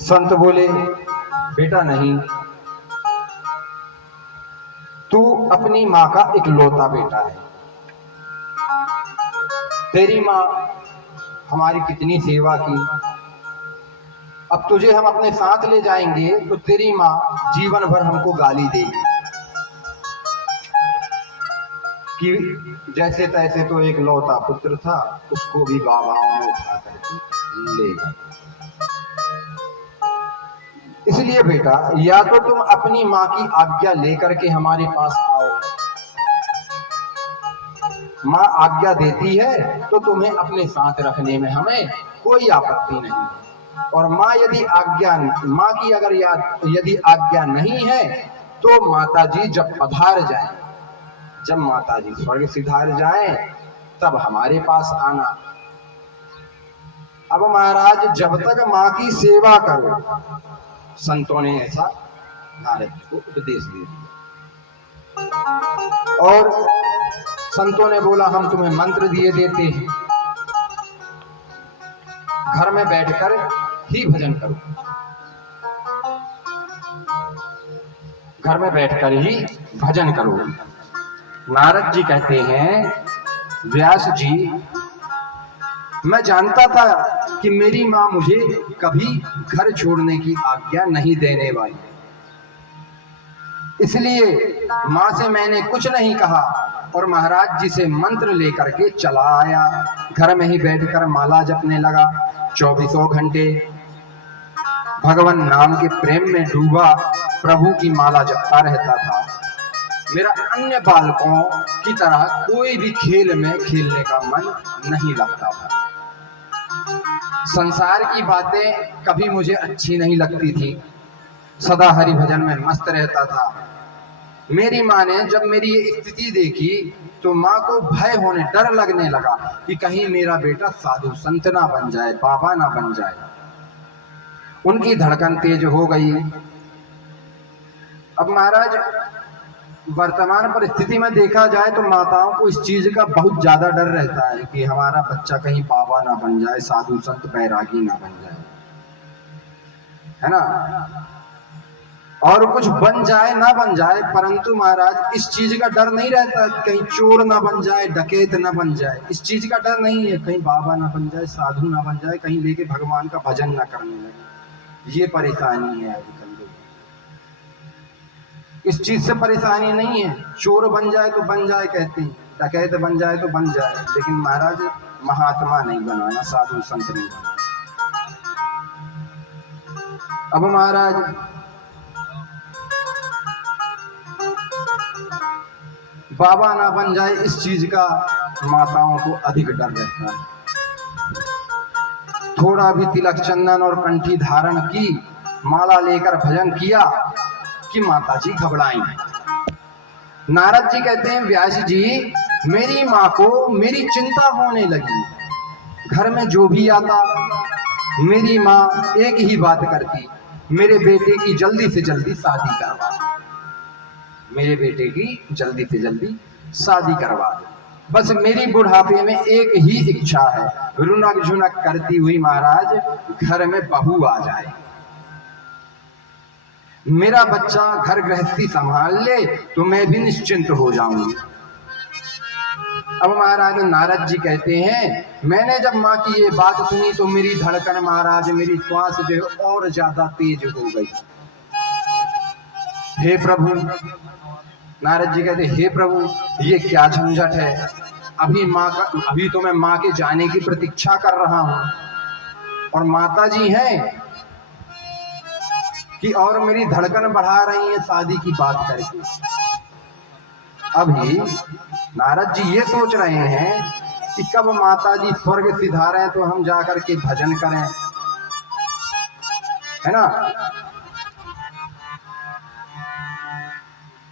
संत बोले, बेटा नहीं, तू अपनी माँ का इकलौता बेटा है। तेरी माँ हमारी कितनी सेवा की, अब तुझे हम अपने साथ ले जाएंगे तो तेरी माँ जीवन भर हमको गाली देगी कि जैसे तैसे तो एक लौता पुत्र था, उसको भी बाबाओं ने उठा करके ले गए। इसलिए बेटा, या तो तुम अपनी माँ की आज्ञा लेकर के हमारे पास आओ, माँ आज्ञा देती है तो तुम्हें अपने साथ रखने में हमें कोई आपत्ति नहीं है, और माँ की अगर यदि आज्ञा नहीं है तो माता जी जब पधार जाए, जब माता जी स्वर्ग सिधार जाए तब हमारे पास आना। अब महाराज, जब तक माँ की सेवा करो, संतों ने ऐसा नारद जी को उपदेश दे दिया। और संतों ने बोला, हम तुम्हें मंत्र दिए देते हैं, घर में बैठकर ही भजन करो, घर में बैठकर ही भजन करो। नारद जी कहते हैं, व्यास जी, मैं जानता था कि मेरी माँ मुझे कभी घर छोड़ने की आज्ञा नहीं देने वाली, इसलिए माँ से मैंने कुछ नहीं कहा और महाराज जी से मंत्र लेकर के चला आया। घर में ही बैठकर माला जपने लगा, 24 घंटे भगवान नाम के प्रेम में डूबा प्रभु की माला जपता रहता था। मेरा अन्य बालकों की तरह कोई भी खेल में खेलने का मन नहीं लगता था। संसार की बातें कभी मुझे अच्छी नहीं लगती थी, सदा हरि भजन में मस्त रहता था। मेरी माँ ने जब मेरी ये स्थिति देखी तो माँ को भय होने, डर लगने लगा कि कहीं मेरा बेटा साधु संत ना बन जाए, बाबा ना बन जाए। उनकी धड़कन तेज हो गई। अब महाराज, वर्तमान परिस्थिति में देखा जाए तो माताओं को इस चीज का बहुत ज्यादा डर रहता है कि हमारा बच्चा कहीं बाबा ना बन जाए, साधु संत बैरागी ना बन जाए, है ना, और कुछ बन जाए ना बन जाए, परंतु महाराज इस चीज का डर नहीं रहता कि कहीं चोर ना बन जाए, डकैत ना बन जाए, इस चीज का डर नहीं है। कहीं बाबा ना बन जाए, साधु ना बन जाए, कहीं लेके भगवान का भजन ना करने लगे, ये परेशानी है आजकल। इस चीज से परेशानी नहीं है, चोर बन जाए तो बन जाए कहते हैं, डकैत बन जाए तो बन जाए, लेकिन महाराज महात्मा नहीं बनाना, साधु संत नहीं बनाना। अब महाराज, बाबा ना बन जाए इस चीज का माताओं को अधिक डर रहता है। थोड़ा भी तिलक चंदन और कंठी धारण की, माला लेकर भजन किया कि माता जी घबराई। नारद जी कहते हैं, व्यास जी, मेरी माँ को मेरी चिंता होने लगी। घर में जो भी आता मेरी माँ एक ही बात करती, मेरे बेटे की जल्दी से जल्दी शादी करवा, मेरे बेटे की जल्दी से जल्दी शादी करवा। बस मेरी बुढ़ापे में एक ही इच्छा है, रुनक झुनक करती हुई महाराज घर में बहू आ जाए, मेरा बच्चा घर गृहस्थी संभाल ले तो मैं भी निश्चिंत हो जाऊंगी। अब महाराज नारद जी कहते हैं, मैंने जब माँ की ये बात सुनी तो मेरी धड़कन महाराज, मेरी श्वास जो और ज्यादा तेज हो गई। हे प्रभु, नारद जी कहते, हे प्रभु, ये क्या झंझट है, अभी तो मैं माँ के जाने की प्रतीक्षा कर रहा हूँ और माता जी हैं कि और मेरी धड़कन बढ़ा रही है शादी की बात करके। अभी नारद जी ये सोच रहे हैं कि कब माता जी स्वर्ग सिधारे तो हम जाकर के भजन करें, है ना।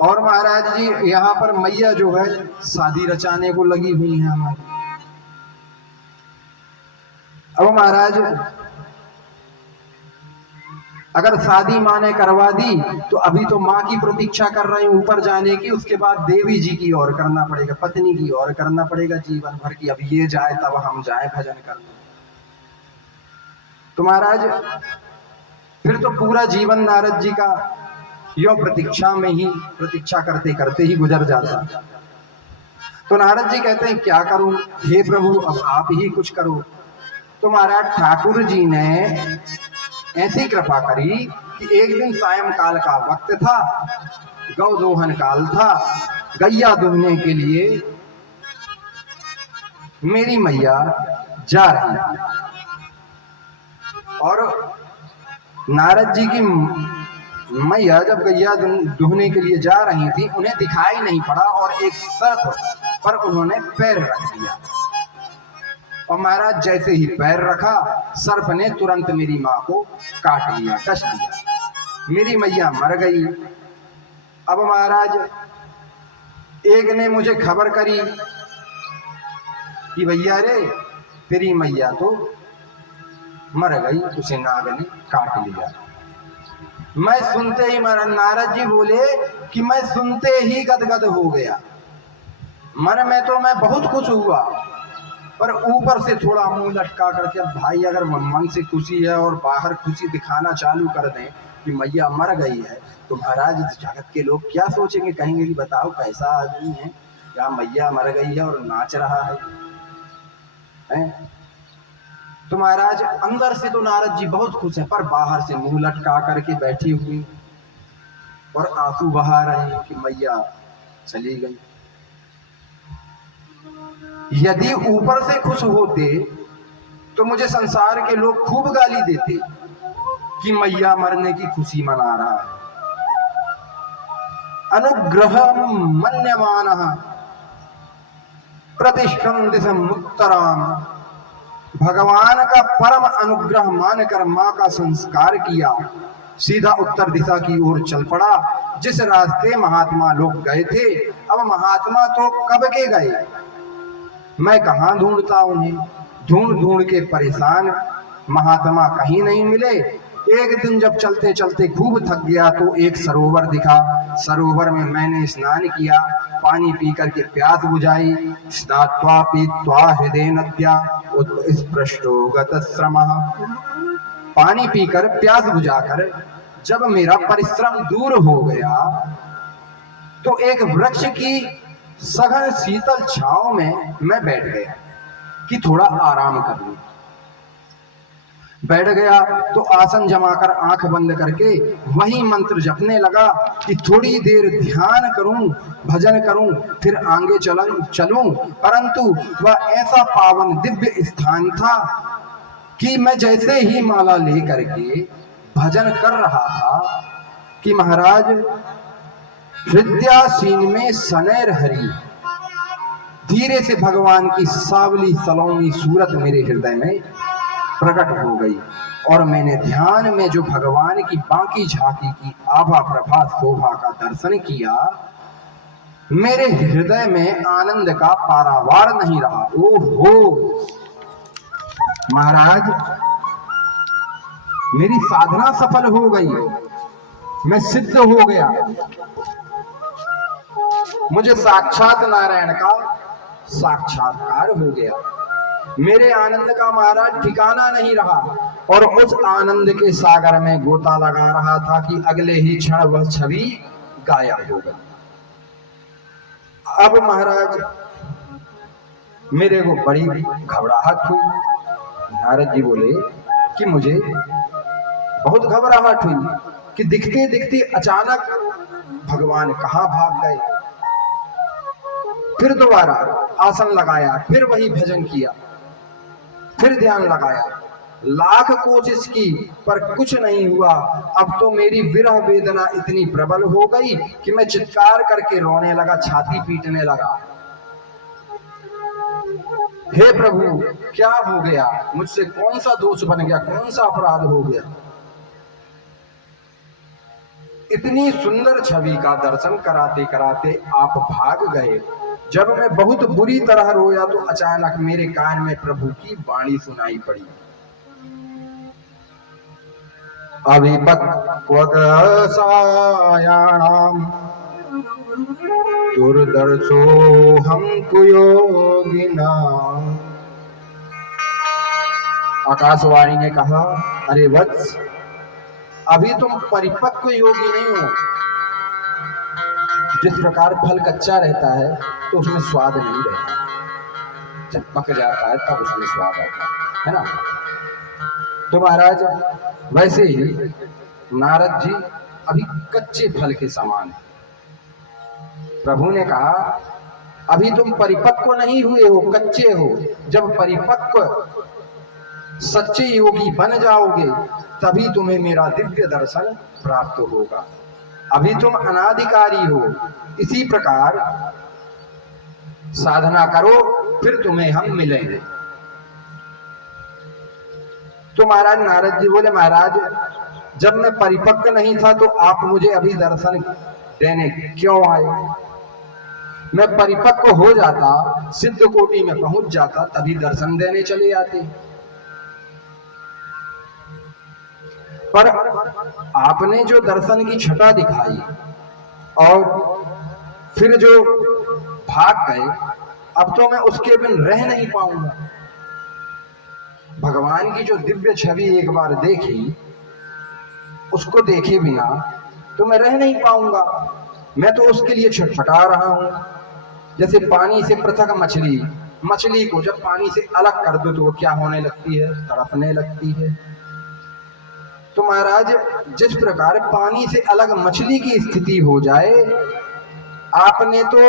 और महाराज जी यहाँ पर मैया जो है शादी रचाने को लगी हुई है हमारी। अब महाराज अगर शादी माँ ने करवा दी तो अभी तो माँ की प्रतीक्षा कर रहे हैं ऊपर जाने की, उसके बाद देवी जी की और करना पड़ेगा, पत्नी की और करना पड़ेगा जीवन भर की। अब ये जाए तब हम जाए भजन करने। तो महाराज फिर तो पूरा जीवन नारद जी का यो प्रतीक्षा में ही, प्रतीक्षा करते करते ही गुजर जाता। तो नारद जी कहते हैं क्या करूं, हे प्रभु अब आप ही कुछ करो। तो महाराज ठाकुर जी ने ऐसी कृपा करी कि एक दिन सायंकाल का वक्त था, गौ दोहन काल था, गैया दुहने के लिए मेरी मैया जा रही थी और नारद जी की मैया जब गैया दुहने के लिए जा रही थी उन्हें दिखाई नहीं पड़ा और एक सर्प पर उन्होंने पैर रख दिया और महाराज जैसे ही पैर रखा सर्प ने तुरंत मेरी मां को काट लिया, कस दिया, मेरी मैया मर गई। अब महाराज एक ने मुझे खबर करी कि भैया रे तेरी मैया तो मर गई, उसे नाग ने काट लिया। मैं सुनते ही नारद जी बोले कि मैं सुनते ही गदगद हो गया। मन में तो मैं बहुत खुश हुआ पर ऊपर से थोड़ा मुंह लटका करके, भाई अगर मन से खुशी है और बाहर खुशी दिखाना चालू कर दें कि मैया मर गई है तो महाराज इस जगत के लोग क्या सोचेंगे, कहेंगे कि बताओ कैसा आदमी है, क्या मैया मर गई है और नाच रहा है? तो महाराज अंदर से तो नारद जी बहुत खुश है पर बाहर से मुंह लटका करके बैठी हुई और आंसू बहा रहे हैं कि मैया चली गई। यदि ऊपर से खुश होते तो मुझे संसार के लोग खूब गाली देते कि मैया मरने की खुशी मना रहा है। अनुग्रह मन्यमानः प्रतिष्ठं उत्तराम, भगवान का परम अनुग्रह मानकर मां का संस्कार किया, सीधा उत्तर दिशा की ओर चल पड़ा जिस रास्ते महात्मा लोग गए थे। अब महात्मा तो कब के गए, मैं कहां ढूंढता उन्हें, ढूंढ ढूंढ के परेशान, महात्मा कहीं नहीं मिले। एक दिन जब चलते चलते खूब थक गया तो एक सरोवर दिखा, सरोवर में मैंने स्नान किया, पानी पी करके प्यास बुझाई। स्नात्वा पीत्वा हृदय नद्या उत्पृष्टो गतश्रमः, पानी पीकर प्यास बुझाकर जब मेरा परिश्रम दूर हो गया तो एक वृक्ष की सघन शीतल छांव में मैं बैठ गया कि थोड़ा आराम कर लूं। बैठ गया तो आसन जमाकर आंख बंद करके वही मंत्र जपने लगा कि थोड़ी देर ध्यान करूं, भजन करूं, फिर आगे चलूं। परंतु वह ऐसा पावन दिव्य स्थान था कि मैं जैसे ही माला लेकर के भजन कर रहा था कि महाराज हृदयासीन में सनेर हरी, धीरे से भगवान की सावली सलोनी सूरत मेरे हृदय में प्रकट हो गई और मैंने ध्यान में जो भगवान की बाकी झांकी की आभा प्रभा शोभा का दर्शन किया, मेरे हृदय में आनंद का पारावार नहीं रहा। ओहो महाराज मेरी साधना सफल हो गई, मैं सिद्ध हो गया, मुझे साक्षात नारायण का साक्षात्कार हो गया। मेरे आनंद का महाराज ठिकाना नहीं रहा और उस आनंद के सागर में गोता लगा रहा था कि अगले ही क्षण वह छवि गायब हो गई। अब महाराज मेरे को बड़ी घबराहट हुई। नारद जी बोले कि मुझे बहुत घबराहट हुई कि दिखते दिखते अचानक भगवान कहाँ भाग गए। फिर दोबारा आसन लगाया, फिर वही भजन किया, फिर ध्यान लगाया, लाख कोशिश की पर कुछ नहीं हुआ। अब तो मेरी विरह वेदना इतनी प्रबल हो गई कि मैं चित्कार करके रोने लगा, छाती पीटने लगा। हे प्रभु क्या हो गया, मुझसे कौन सा दोष बन गया, कौन सा अपराध हो गया। इतनी सुंदर छवि का दर्शन कराते कराते आप भाग गए। जब मैं बहुत बुरी तरह रोया तो अचानक मेरे कान में प्रभु की वाणी सुनाई पड़ी, अविपक्वसायाणाम दुर्दर्शो हम कुयोगिना आकाशवाणी ने कहा, अरे वत्स, अभी तुम परिपक्व योगी नहीं हो। जिस प्रकार फल कच्चा रहता है तो उसमें स्वाद नहीं रहता, जब पक जाता है तब उसमें स्वाद आता है ना। तो महाराज वैसे ही नारद जी अभी कच्चे फल के समान है। प्रभु ने कहा, अभी तुम परिपक्व नहीं हुए हो, कच्चे हो। जब परिपक्व सच्चे योगी बन जाओगे तभी तुम्हें मेरा दिव्य दर्शन प्राप्त होगा। अभी तुम अनाधिकारी हो। इसी प्रकार साधना करो, फिर तुम्हें हम मिलेंगे। तो महाराज नारद जी बोले, महाराज जब मैं परिपक्व नहीं था तो आप मुझे अभी दर्शन देने क्यों आए? मैं परिपक्व हो जाता, सिद्ध कोटि में पहुंच जाता, तभी दर्शन देने चले आते। पर आपने जो दर्शन की छटा दिखाई और फिर जो भाग गए, अब तो मैं उसके बिन रह नहीं पाऊंगा। भगवान की जो दिव्य छवि एक बार देखी, उसको देखे बिना तो मैं रह नहीं पाऊंगा। मैं तो उसके लिए छटपटा रहा हूं। जैसे पानी से पृथक मछली को जब पानी से अलग कर दो तो वो क्या होने लगती है? तड़पने लगती है। तो महाराज जिस प्रकार पानी से अलग मछली की स्थिति हो जाए, आपने तो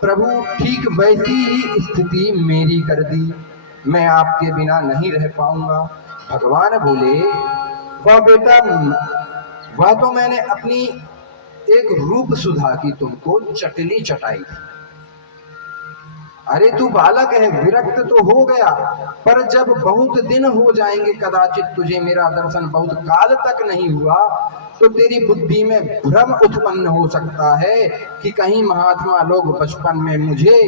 प्रभु ठीक वैसी ही स्थिति मेरी कर दी। मैं आपके बिना नहीं रह पाऊंगा। भगवान बोले, वह बेटा, वह तो मैंने अपनी एक रूप सुधा की तुमको चटनी चटाई थी। अरे तू बालक है, विरक्त तो हो गया, पर जब बहुत दिन हो जाएंगे, कदाचित तुझे मेरा दर्शन बहुत काल तक नहीं हुआ, तो तेरी बुद्धि में भ्रम उत्पन्न हो सकता है कि कहीं महात्मा लोग बचपन में मुझे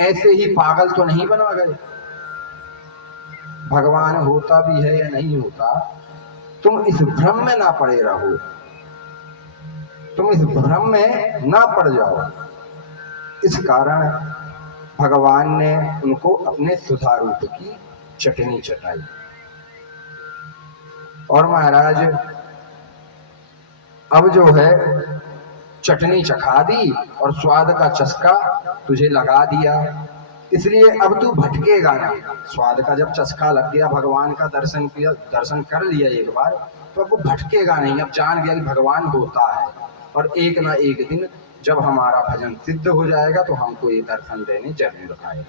ऐसे ही पागल तो नहीं बना गए। भगवान होता भी है या नहीं होता, तुम इस भ्रम में ना पड़े रहो, तुम इस भ्रम में ना पड़ जाओ। इस कारण भगवान ने उनको अपने सुधा रूप की चटनी चटाई। और महाराज अब जो है चटनी चखा दी और स्वाद का चस्का तुझे लगा दिया, इसलिए अब तू भटकेगा ना। स्वाद का जब चस्का लग गया, भगवान का दर्शन किया, दर्शन कर लिया एक बार, तो अब वो भटकेगा नहीं। अब जान गया कि भगवान होता है, और एक ना एक दिन जब हमारा भजन सिद्ध हो जाएगा तो हमको ये दर्शन देने जरूर आएगा।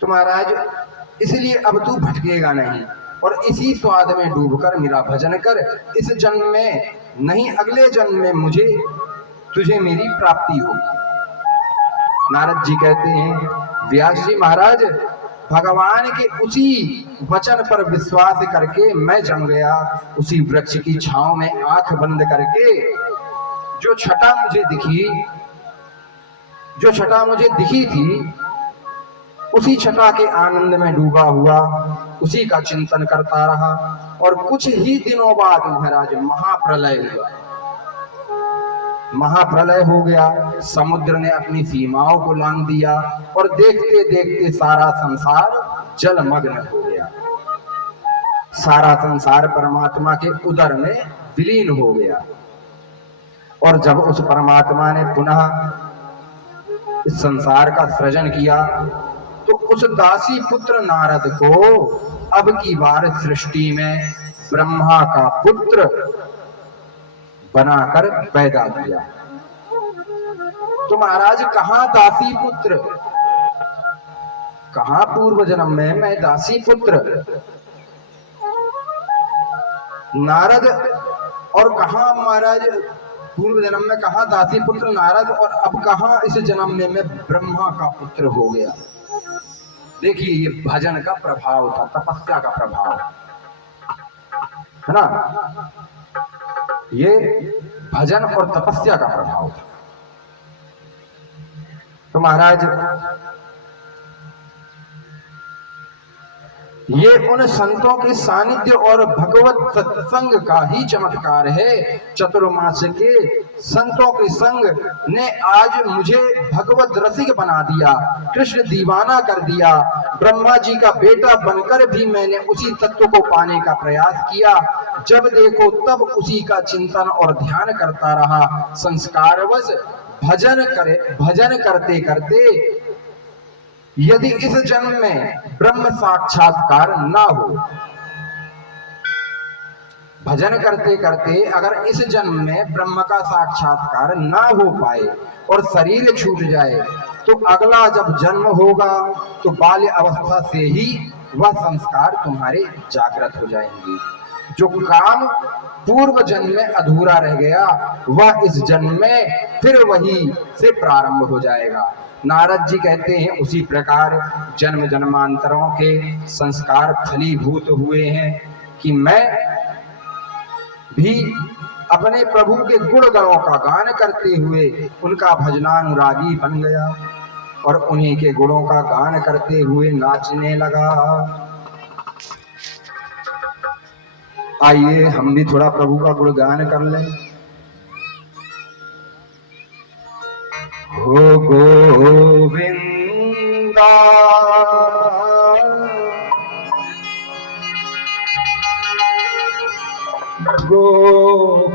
तो महाराज इसलिए अब तू भटकेगा नहीं, और इसी स्वाद में डूबकर मेरा भजन कर। इस जन्म में नहीं, अगले जन्म में तुझे मेरी प्राप्ति होगी। नारद जी कहते हैं, व्यास जी महाराज, भगवान के उसी वचन पर विश्वास करके मैं जम गया। उसी वृक्ष की छांव में आंख बंद करके जो छटा मुझे दिखी थी, उसी छटा के आनंद में डूबा हुआ उसी का चिंतन करता रहा। और कुछ ही दिनों बाद महाराज महाप्रलय हो गया। समुद्र ने अपनी सीमाओं को लांघ दिया और देखते देखते सारा संसार जलमग्न हो गया। सारा संसार परमात्मा के उदर में विलीन हो गया। और जब उस परमात्मा ने पुनः इस संसार का सृजन किया, तो उस दासी पुत्र नारद को अब की बार सृष्टि में ब्रह्मा का पुत्र बनाकर पैदा किया। तो महाराज कहां दासी पुत्र, कहां पूर्व जन्म में मैं दासी पुत्र नारद, और कहां महाराज पूर्व जन्म में कहां दासी पुत्र नारद, और अब कहां इस जन्म में मैं ब्रह्मा का पुत्र हो गया। देखिए ये भजन का प्रभाव था, तपस्या का प्रभाव है ना। ये भजन और तपस्या का प्रभाव था। तो महाराज ये उन संतों के सानिध्य और भगवत सत्संग का ही चमत्कार है। चतुर्मास के संतों के संग ने आज मुझे भगवत रसिक बना दिया, कृष्ण दीवाना कर दिया। ब्रह्मा जी का बेटा बनकर भी मैंने उसी तत्व को पाने का प्रयास किया। जब देखो तब उसी का चिंतन और ध्यान करता रहा। संस्कारवश भजन करते करते यदि इस जन्म में ब्रह्म साक्षात्कार ना हो, भजन करते करते अगर इस जन्म में ब्रह्म का साक्षात्कार ना हो पाए और शरीर छूट जाए, तो अगला जब जन्म होगा तो बाल्य अवस्था से ही वह संस्कार तुम्हारे जागृत हो जाएंगे। जो काम पूर्व जन्म में अधूरा रह गया वह इस जन्म में फिर वही से प्रारंभ हो जाएगा। नारद जी कहते हैं उसी प्रकार जन्म जन्मांतरों के संस्कार फलीभूत हुए हैं कि मैं भी अपने प्रभु के गुण गणों का गान करते हुए उनका भजनानुरागी बन गया और उन्हीं के गुणों का गान करते हुए नाचने लगा। आइए हम भी थोड़ा प्रभु का गुणगान कर लें। हो गोविंदा गोपाला